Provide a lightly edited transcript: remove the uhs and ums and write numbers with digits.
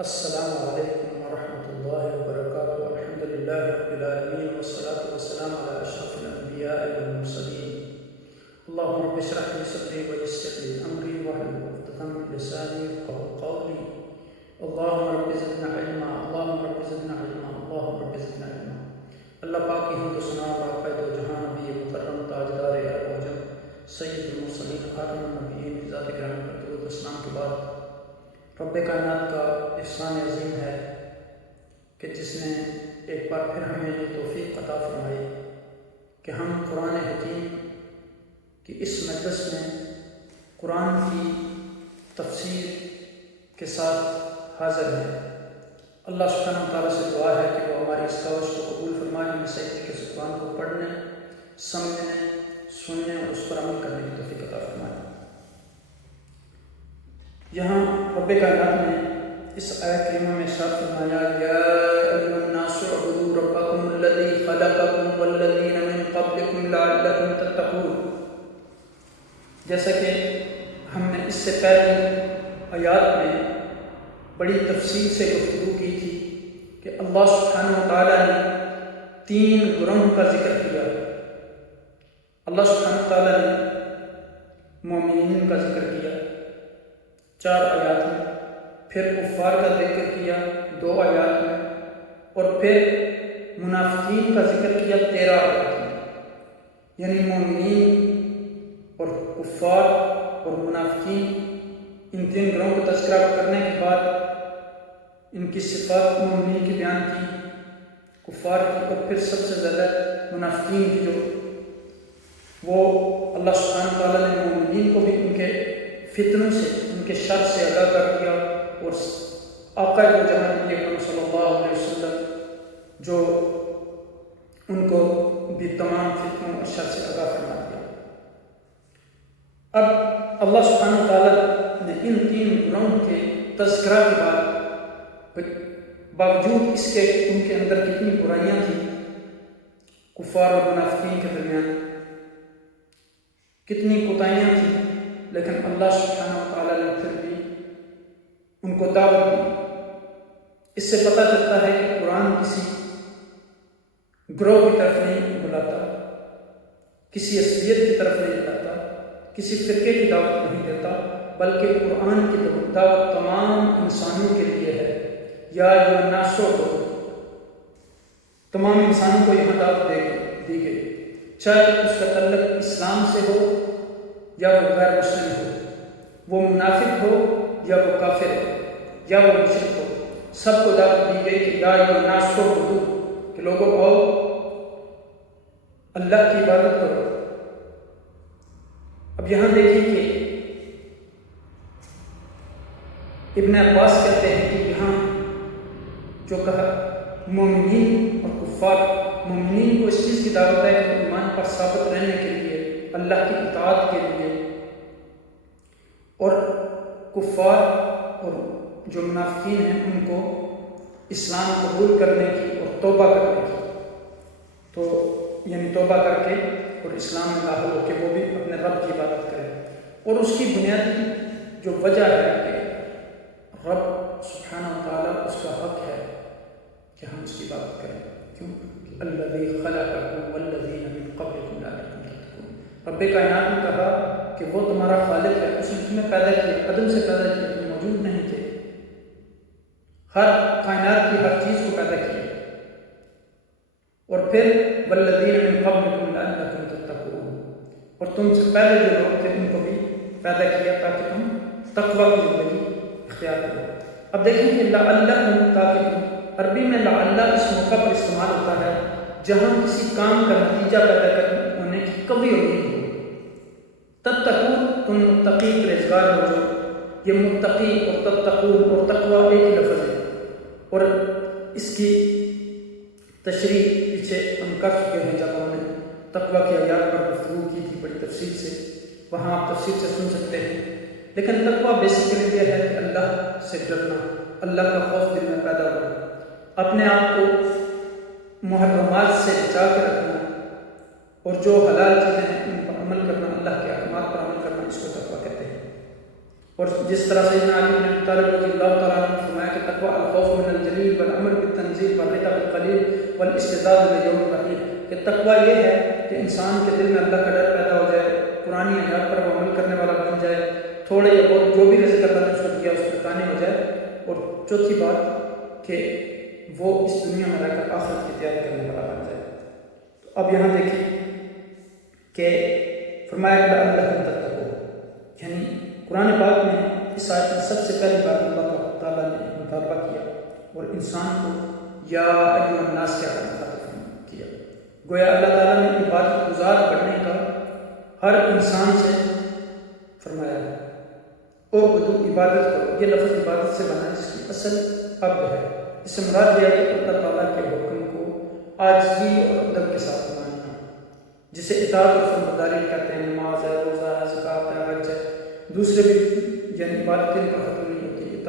السلام علیکم ورحمۃ اللہ وبرکاتہ۔ الحمد للہ رب العالمین والصلاة والسلام علی اشرف الانبیاء والمرسلین۔ اللہم رب اشرح لی صدری ویسر لی امری واحلل عقدۃ من لسانی یفقہوا قولی۔ اللہم رب زدنا علما، اللہم رب زدنا علما، اللہم رب زدنا علما۔ اللہ پاک کی حمد و ثنا اور آقائے دو جہاں نبی مکرم تاجدار عرب و عجم سید المرسلین خاتم النبیین کی ذات گرامی پر درود و سلام کے بعد رب کائنات کا احسان عظیم ہے کہ جس نے ایک بار پھر ہمیں یہ توفیق عطا فرمائی کہ ہم قرآن حکیم کی اس مجلس میں قرآن کی تفسیر کے ساتھ حاضر ہیں۔ اللہ سبحانہ وتعالیٰ سے دعا ہے کہ وہ ہماری اس کاوش کو قبول فرمائے، ہمیں صحیح طریقے سے قرآن کو پڑھنے، سمجھنے، سننے اور اس پر عمل کرنے کی توفیق عطا فرمائے۔ یہاں رب کائنات نے اس آیت کریمہ میں ارشاد فرمایا، یا ایھا الناس اعبدوا ربکم الذی خلقکم والذین من قبلکم لعلکم تتقون۔ جیسا کہ ہم نے اس سے پہلے آیات میں بڑی تفصیل سے گفتگو کی تھی کہ اللہ سبحانہ وتعالیٰ نے 3 گروہ کا ذکر کیا۔ اللہ سبحانہ وتعالیٰ نے مومنین کا ذکر کیا 4 آیات میں، پھر کفار کا ذکر کیا 2 آیات میں، اور پھر منافقین کا ذکر کیا 13 آیات میں۔ یعنی مومنین اور کفار اور منافقین، ان 3 گروہوں کا تذکرہ کرنے کے بعد ان کی صفات مومنین کی بیان کی، کفار کی، اور پھر سب سے زیادہ منافقین کی جو وہ اللہ سبحانہ تعالیٰ نے مومنین کو بھی ان کے فتنوں سے، ان کے شر سے آگاہ کر دیا، اور آقا دو جہاں نبی اکرم صلی اللہ علیہ وسلم جو ان کو بھی تمام فتنوں اور شر سے آگاہ فرما دیا۔ اب اللہ سبحانہ تعالیٰ نے ان 3 گروہوں کے تذکرہ کے بعد باوجود اس کے ان کے اندر کتنی برائیاں تھیں، کفار اور منافقین کے درمیان کتنی کوتاہیاں تھیں، لیکن اللہ سبحانہ تعالیٰ نے پھر بھی ان کو دعوت دی۔ اس سے پتہ چلتا ہے کہ قرآن کسی گروہ کی طرف نہیں بلاتا، کسی عصبیت کی طرف نہیں بلاتا، کسی فرقے کی دعوت نہیں دیتا، بلکہ قرآن کی دعوت تمام انسانوں کے لیے ہے۔ یا ایھا الناس تمام انسانوں کو یہاں دعوت دی گئی، چاہے اس کا تعلق اسلام سے ہو یا وہ غیر مسلم ہو، وہ منافق ہو یا وہ کافر ہو یا وہ مشرک ہو، سب کو دعوت دی گئی کہ یا ایھا الناس اعبدوا، کہ لوگوں آؤ اللہ کی عبادت کرو۔ اب یہاں دیکھیں کہ ابن عباس کہتے ہیں کہ یہاں جو کہا مومنین اور کفار، مومنین کو اس چیز کی دعوت ہے کہ ایمان پر ثابت رہنے کے لیے، اللہ کی اطاعت کے لیے، اور کفار اور جو منافقین ہیں ان کو اسلام قبول کرنے کی اور توبہ کرنے کی، تو یعنی توبہ کر کے اور اسلام میں داخل ہو کے وہ بھی اپنے رب کی عبادت کریں۔ اور اس کی بنیادی جو وجہ ہے کہ رب سبحانہ وتعالیٰ اس کا حق ہے کہ ہم اس کی عبادت کریں۔ کیوں؟ الذی خلقکم والذین من قبلکم لعلکم تتقون۔ رب کائنات نے کہا کہ وہ تمہارا خالق ہے، اس نے تمہیں پیدا کیا، عدم سے پیدا کیا، تم موجود نہیں تھے، ہر کائنات کی ہر چیز کو پیدا کیا، اور پھر والذین من قبلکم لعلکم تتقون، اور تم سے پہلے جو لوگ تھے ان کو بھی پیدا کیا تاکہ تم تقوی کی زندگی اختیار کرو۔ اب دیکھیں کہ لعلکم، تاکہ تم، عربی میں لعل اس موقع پر استعمال ہوتا ہے جہاں کسی کام کا نتیجہ پیدا ہونے کی کبھی امید ہو۔ تتقون، تم متقی پرہیزگار ہو جو، یہ متقی اور تتقون اور تقوی ایک ہی لفظ ہے، اور اس کی تشریح پیچھے ہم کر چکے ہیں جب ہم نے تقوی کی آیات پر گفتگو کی تھی بڑی تفصیل سے، وہاں آپ تفصیل سے سن سکتے ہیں۔ لیکن تقوی بیسیکلی یہ ہے کہ اللہ سے ڈرنا، اللہ کا خوف دل میں پیدا ہونا، اپنے آپ کو محرمات سے بچا کے رکھنا، اور جو حلال چیزیں ہیں ان پر عمل کرنا، اللہ کے احکامات پر عمل کرنا، اس کو تقوی کہتے ہیں۔ اور جس طرح سیدنا علی بن ابی طالب رضی اللہ تعالیٰ عنہ نے فرمایا کہ تقوی الخوف من الجلیل والعمل بالتنزیل والرضا بالقلیل والاستعداد لیوم الرحیل، کہ تقویٰ یہ ہے کہ انسان کے دل میں اللہ کا ڈر پیدا ہو جائے، قرآن آیات پر وہ عمل کرنے والا بن جائے، تھوڑے یا بہت جو بھی رزق اللہ نے اس کو دیا اس پر قانع ہو جائے، اور چوتھی بات کہ وہ اس دنیا میں رہ کر آخرت کی تیاری کرنے والا بن جائے۔ تو اب یہاں دیکھیں کہ فرمایا کہ اللہ تتقو، یعنی قرآن پاک میں اس آیت میں سب سے پہلی بار اللہ تعالیٰ نے مطالبہ کیا اور انسان کو یا ایھا الناس کیا مخاطب کیا، گویا اللہ تعالیٰ نے عبادت گزار بننے کا ہر انسان سے فرمایا ہے، اور بدو عبادت کرو، یہ لفظ عبادت سے بنا ہے جس کی اصل اب ہے، اس سے مراد یہ ہے کہ اللہ تعالیٰ کے حکم کو عاجزی اور ادب کے ساتھ ماننا، جسے اطاعت اور فرمانبرداری کہتے ہیں، نماز ہے، روزہ ہے، زکوٰۃ ہے، حج ہے، دوسرے بھی یعنی عبادتیں پر ختم نہیں ہوتی،